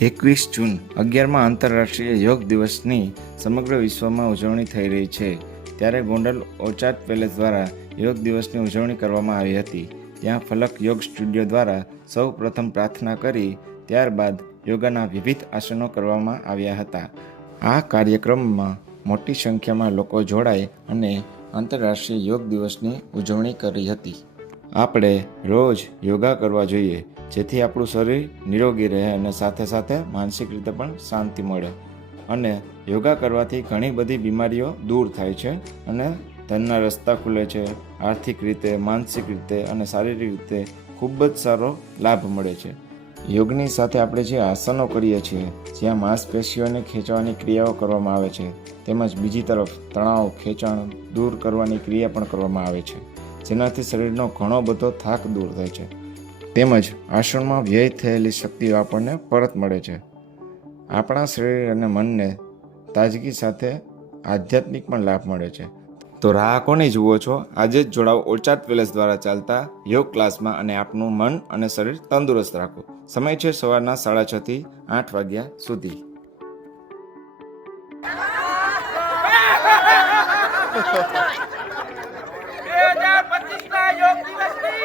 21 જૂન 11મા આંતરરાષ્ટ્રીય યોગ દિવસની સમગ્ર વિશ્વમાં ઉજવણી થઈ રહી છે. ત્યારે ગોંડલ ઓર્ચાર્ડ પેલેસ દ્વારા યોગ દિવસની ઉજવણી કરવામાં આવી હતી. ત્યાં ફલક યોગ સ્ટુડિયો દ્વારા સૌ પ્રથમ પ્રાર્થના કરી ત્યારબાદ યોગાના વિવિધ આસનો કરવામાં આવ્યા હતા. આ કાર્યક્રમમાં મોટી સંખ્યામાં લોકો જોડાઈ અને આંતરરાષ્ટ્રીય યોગ દિવસની ઉજવણી કરી હતી. આપણે રોજ યોગા કરવા જોઈએ, જેથી આપણું શરીર નિરોગી રહે અને સાથે સાથે માનસિક રીતે પણ શાંતિ મળે. અને યોગા કરવાથી ઘણી બધી બીમારીઓ દૂર થાય છે અને ધનના રસ્તા ખુલે છે. આર્થિક રીતે, માનસિક રીતે અને શારીરિક રીતે ખૂબ જ સારો લાભ મળે છે. યોગની સાથે આપણે જે આસનો કરીએ છીએ, જ્યાં માંસપેશીઓને ખેંચવાની ક્રિયાઓ કરવામાં આવે છે, તેમજ બીજી તરફ તણાવ, ખેંચાણ દૂર કરવાની ક્રિયા પણ કરવામાં આવે છે, જેનાથી શરીરનો ઘણો બધો થાક દૂર થાય છે. તેમજ આસનમાં વ્યય થયેલી શક્તિઓ આપણને પરત મળે છે. આપણા શરીર અને મનને તાજગી સાથે આધ્યાત્મિક પણ લાભ મળે છે. તો રાહ કોની જુઓ છો? આજે જ જોડાઓ ઓર્ચાર્ડ પેલેસ દ્વારા ચાલતા યોગ ક્લાસમાં અને આપનું મન અને શરીર તંદુરસ્ત રાખો. સમય છે સવારના 6:30 થી 8 વાગ્યા સુધી. યોગ દિવસની